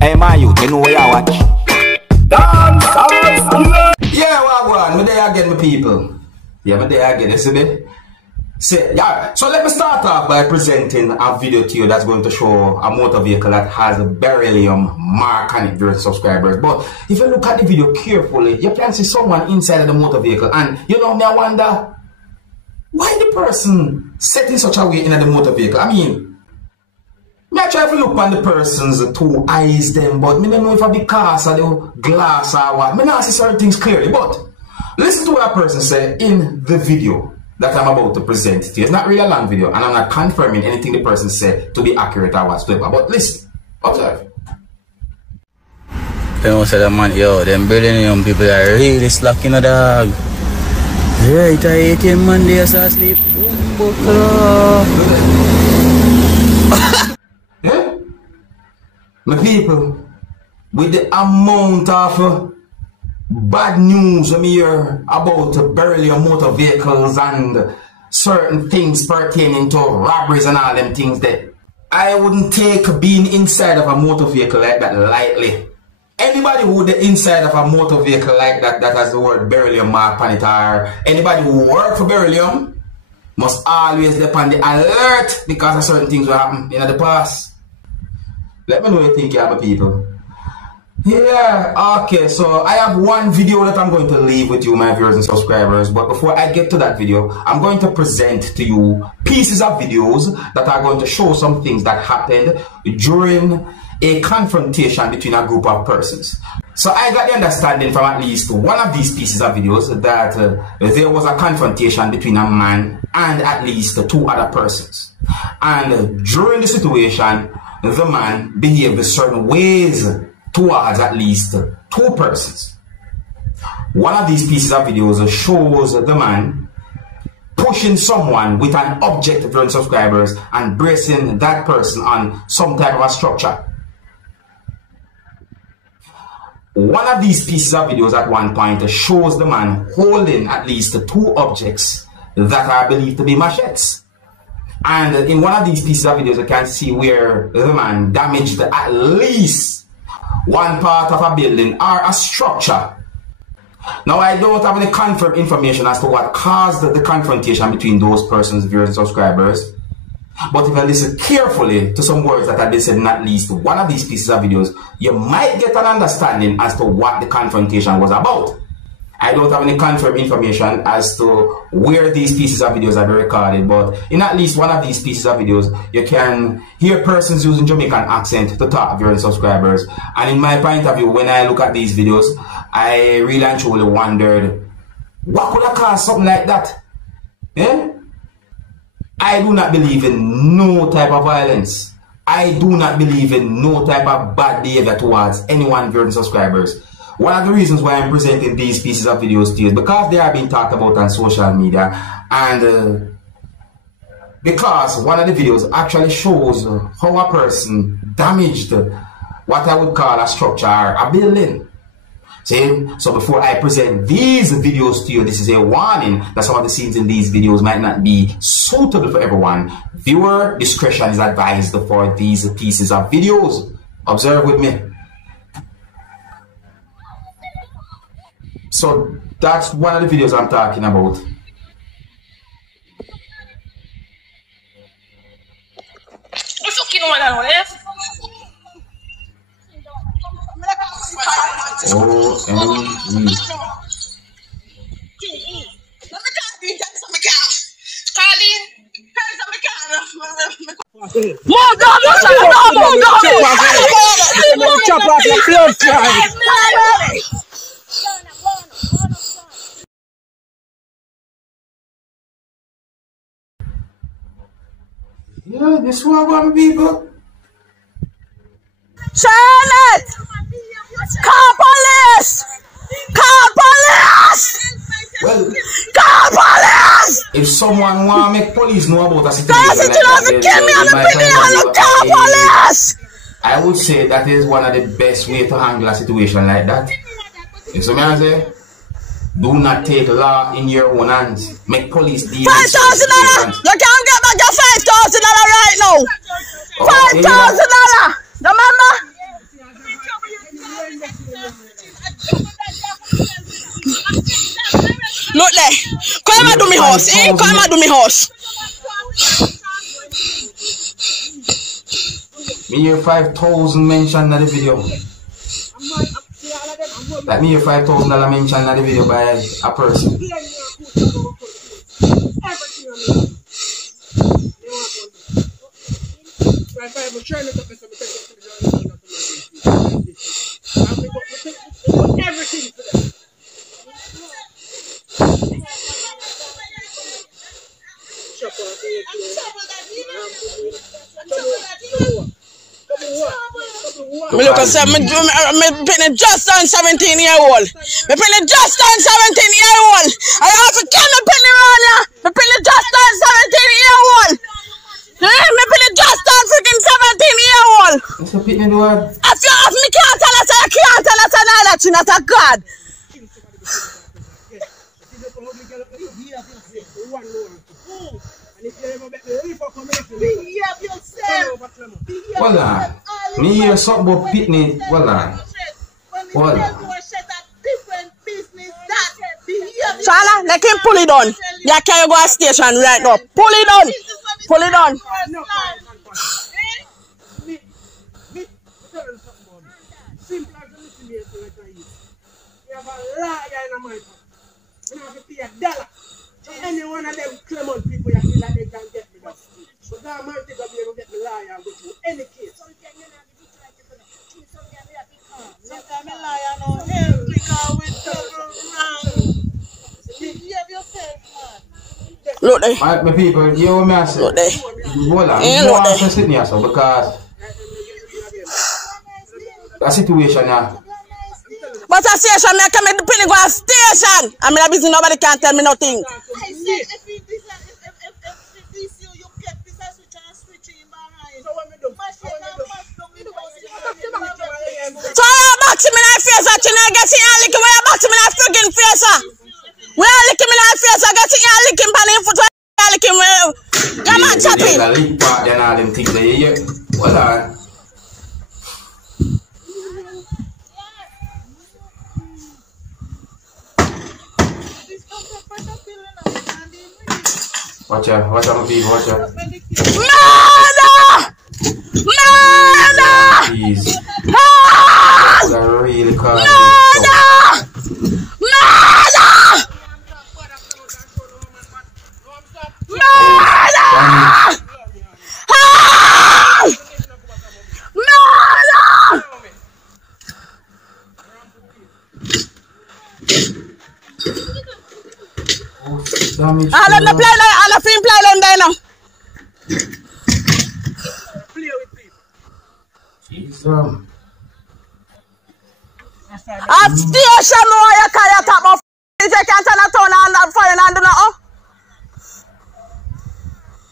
Hey man, you know where you watch? Dance, yeah, well, me there again, my people. Yeah, me there again, you see me? Yeah. So let me start off by presenting a video to you that's going to show a motor vehicle that has a beryllium mark on it, dear subscribers. But if you look at the video carefully, you can see someone inside of the motor vehicle, and you know me, I wonder why the person set in such a way in the motor vehicle. I mean, me I try to look on the person's two eyes them, but me don't know if I be cast or the glass or what. Me not see certain things clearly, but listen to what a person said in the video that I'm about to present to you. It's not really a long video, and I'm not confirming anything the person said to be accurate or whatsoever. But listen, observe. You know, say the man, yo, them beryllium people are really slacking a dog. Yeah, it's a 18 man days asleep. Yeah? My people, with the amount of bad news I hear about beryllium motor vehicles and certain things pertaining to robberies and all them things, that I wouldn't take being inside of a motor vehicle like that lightly. Anybody who the inside of a motor vehicle like that has the word beryllium mark on it, or anybody who work for beryllium must always be on the alert because of certain things will happen in the past. Let me know what you think, my people. Yeah, okay, so I have one video that I'm going to leave with you, my viewers and subscribers. But before I get to that video, I'm going to present to you pieces of videos that are going to show some things that happened during a confrontation between a group of persons. So I got the understanding from at least one of these pieces of videos that there was a confrontation between a man and at least two other persons. And during the situation, the man behaved in certain ways towards at least two persons. One of these pieces of videos shows the man pushing someone with an object during subscribers and bracing that person on some type of a structure. One of these pieces of videos at one point shows the man holding at least two objects that are believed to be machetes. And in one of these pieces of videos, you can see where the man damaged at least one part of a building or a structure. Now, I don't have any confirmed information as to what caused the confrontation between those persons, viewers and subscribers. But if I listen carefully to some words that I did said in at least one of these pieces of videos, you might get an understanding as to what the confrontation was about. I don't have any confirmed information as to where these pieces of videos are recorded, but in at least one of these pieces of videos, you can hear persons using Jamaican accent to talk to your subscribers. And in my point of view, when I look at these videos, I really and truly wondered, what could have caused something like that? Eh? I do not believe in no type of violence. I do not believe in no type of bad behavior towards anyone, viewers and subscribers. One of the reasons why I'm presenting these pieces of videos to you is because they are being talked about on social media, and because one of the videos actually shows how a person damaged what I would call a structure, a building. See? So before I present these videos to you, this is a warning that some of the scenes in these videos might not be suitable for everyone. Viewer discretion is advised for these pieces of videos. Observe with me. So that's one of the videos I'm talking about. OMG. Yeah, this one people. Charlotte! Call police! Call police! Well, call police! If someone want to make police know about a situation like that, call police! I would say that is one of the best way to handle a situation like that. You see me I say? Do not take law in your own hands. Make police deal with $5,000! You can't get back your $5,000 right now! $5,000! Remember? come and do me house. He come and do me house. Me hear 5,000 mentioned in the video. Like me hear $5,000 mentioned in the video by a person. Me look at me penny just on 17-year-old. Me penny just on 17-year-old. I have to kill me penny around here. Me penny just on 17-year-old. Me penny just on freaking 17-year-old. What's the pitney do? If you have me can't tell us, I can't tell us that you're not a God. Hold on. Me hear something about pitney. Hold on. Hold on. Shala, let him pull it down. Yeah, can you go to station right now? Pull it down. Pull it down. Any one of them Clement people you feel like they can get me back. But that man think I'll be able to get me liar and go through any case. Sometimes a liar no help because we double round. Behave yourself, man. Look there. Alright, my people, you know what I say? Look there. Hold on. Eh, You look want there. to sit here, so because the situation now. But I station, me come to penny go to station. I mean, busy, nobody can tell me nothing. I said, if this you get this switch and switch in behind. So what we do? So you box him in the face, that you know, get in and lick him when you box him in the friggin' face. When you lick him in the face, I get in and lick him by the foot, when you lick him, come on, choppy. The lick part, then all them things there, yeah. Hold on. Watch out, my people, watch out. Murder! Murder! Please. Help! That really caught Murder! Murder! Murder! Help! Murder! damage. All of the play like all of him play them there now. Play with people. Jesus. At station more you carry a top of if you can't turn a turn on that fire and do nothing.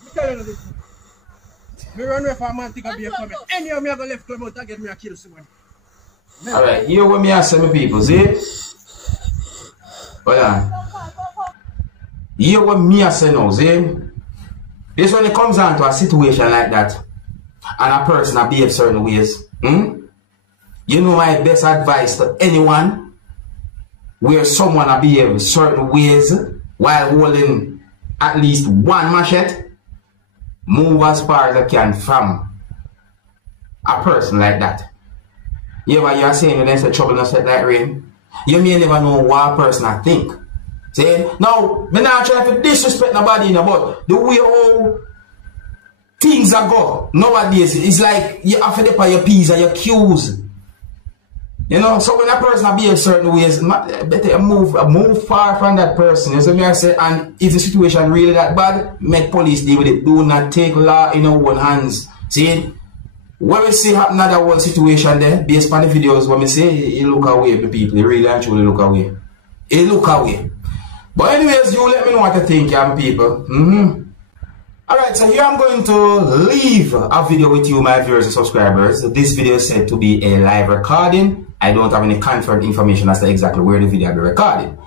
I'm telling you this. Me run away from a man think I'll be a Clement. Any of me I go left Clement and get me a kill someone. Alright, hear what me I say, my people, see? Hold on. Hear what me I say now, see? This when it comes down to a situation like that, and a person I behave certain ways, you know my best advice to anyone where someone I behave certain ways while holding at least one machete, move as far as I can from a person like that. You know what you're saying when they say trouble not set like rain? You may never know what a person I think. See? Now, I'm not trying to disrespect nobody, but the way how things are go nowadays, it's like you have to depend your P's and your Q's. You know, so when a person behave certain ways, better move far from that person. You see me I say, and if the situation really that bad, make police deal with it. Do not take law in our own hands. See? What we see happen at that whole situation there, based on the videos, when we say, you look away, the people, you really and truly look away. You look away. But anyways, you let me know what you think, young people. Alright, so here I'm going to leave a video with you, my viewers and subscribers. This video is said to be a live recording. I don't have any confirmed information as to exactly where the video will be recorded.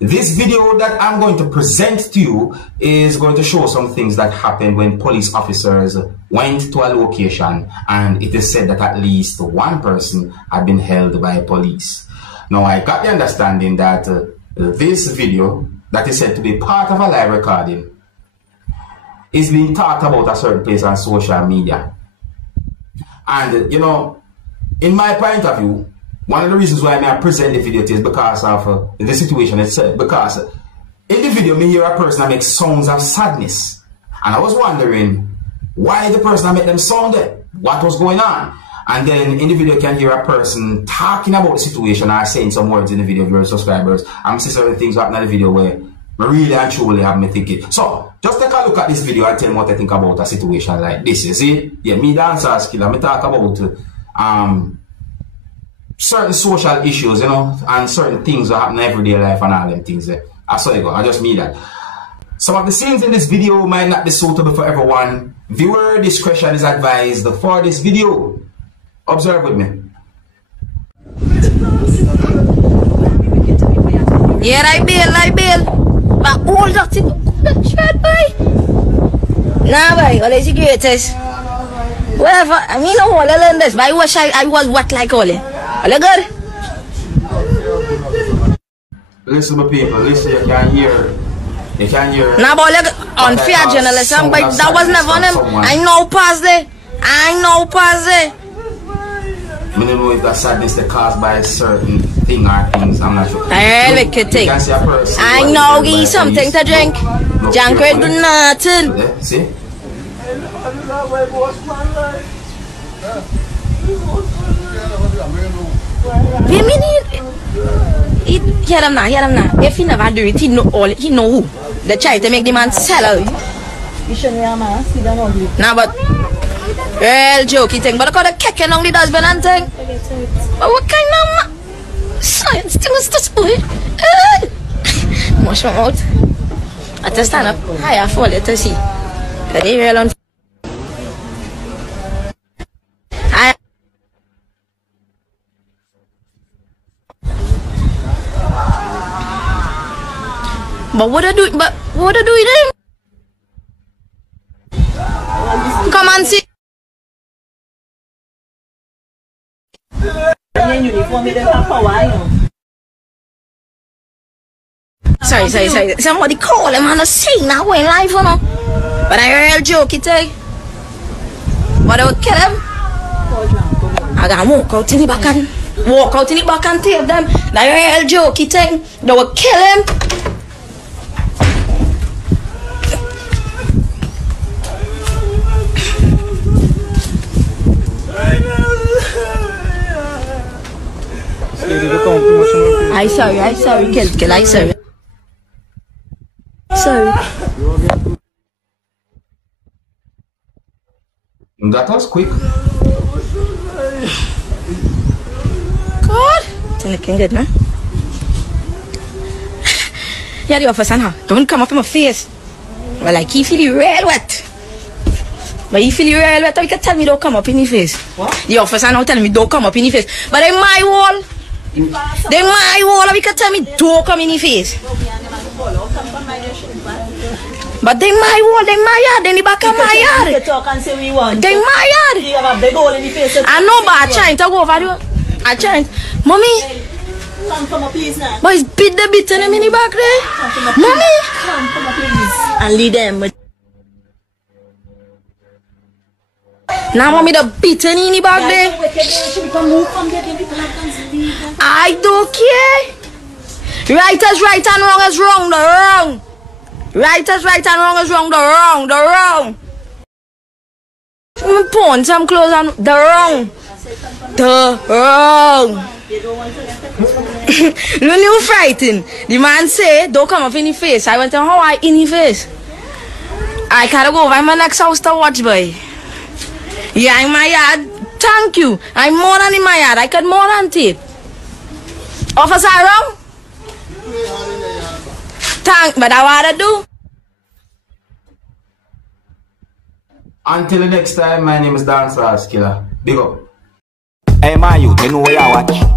This video that I'm going to present to you is going to show some things that happened when police officers went to a location, and it is said that at least one person had been held by police. Now, I got the understanding that this video that is said to be part of a live recording is being talked about a certain place on social media. And, you know, in my point of view, one of the reasons why I present the video is because of the situation itself. Because in the video, me hear a person that makes sounds of sadness. And I was wondering why the person that made them sound there, what was going on. And then in the video, you can hear a person talking about the situation or saying some words in the video of your subscribers. I'm seeing certain things happening in the video where really and truly have me thinking. So, just take a look at this video and tell me what I think about a situation like this. You see? Yeah, me Dancehall Skilla, me talk about certain social issues, you know, and certain things that happen in everyday life and all them things there. I saw you go, I just mean that. Some of the scenes in this video might not be suitable for everyone. Viewer discretion is advised for this video. Observe with me. Yeah, I bail. But all that shit, boy. Nah, boy, all is the greatest. Whatever, I mean, no, all I learned this, but I wish I was what like all it. All good? Listen, my people, listen, you can hear. You can hear. Nah, but look, unfair journalism, but that was never on him. I know past there. I don't know if that sadness is caused by a certain thing or things, I'm not sure. I could take. I know he's something to drink. Jank will do nothing. Yeah, see? Hear him now. If he never do it, he know all. He know who. They try to make the man sell out. You shouldn't be a man, see them ugly. Nah, but real jokey thing. But look how the kicking on the dustbin and thing. But what kind of science thing is this, boy? Wash my mouth. I just stand up higher for it to see. But they real on. But what I do? But what I do then? Come and see. Sorry. Somebody call him on the scene now in life, you know. But I real jokey thing. But I would kill him. I gotta walk out in the back and tape them. That real jokey thing. They would kill him. I sorry, kill, I sorry. That was quick. God, it's looking good, man. Yeah, the officer now. Don't come up in my face. Well, like he feel you real wet. But he feel you real wet, you can tell me don't come up in his face. What? The officer now tell me don't come up in his face. But in my wall. They my wall, we can tell me don't come in the face. But they my wall, they my yard, in the back of my yard. They my yard. I know, but I trying to go over there. I trying. Mommy. Come please now. Boys beat the bit in him in the back there. Mommy. Come please. And lead them. Now mommy the beaten in the back there. I don't care. Right is right and wrong is wrong. The wrong. Right is right and wrong is wrong. The wrong. The wrong. I'm putting some clothes on. The wrong. The wrong. When you frightened, the man say don't come up in the face. I went to Hawaii in the face. I gotta go over my next house to watch, boy. Yeah, in my yard. Thank you. I'm more than in my yard. I cut more than tape. Officer wrong? But I wanna do. Until the next time, my name is Dancehall Skilla. Big up. Hey, my youth, you know where you watch.